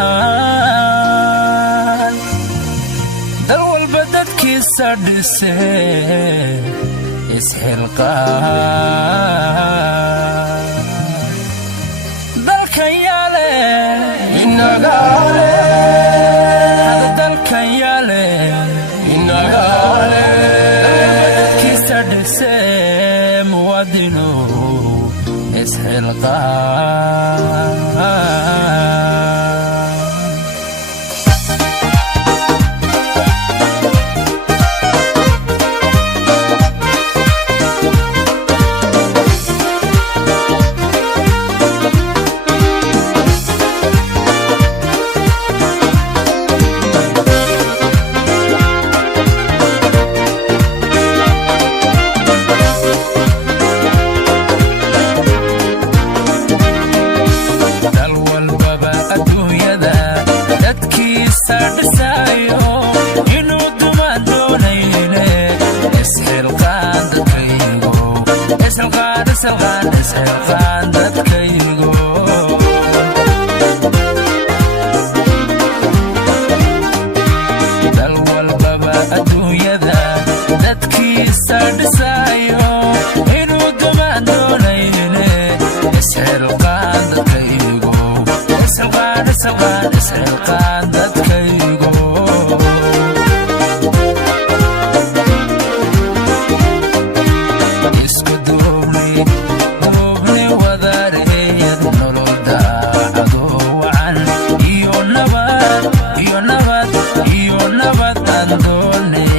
isxilqaan dal walba dadkiisa dhise isxilqaan dalkan yaale inagaale hada dalkan yaale inagaale dadkiisa dhise muwaadino isxilqaan isxilqaan dadkaygo dal walbaba adduunyada dadkiisa dhisaayo inuu dumaan doonayne isxilqaan dadkaygo isxilqaan dadkaygo iyo nabad aan doonay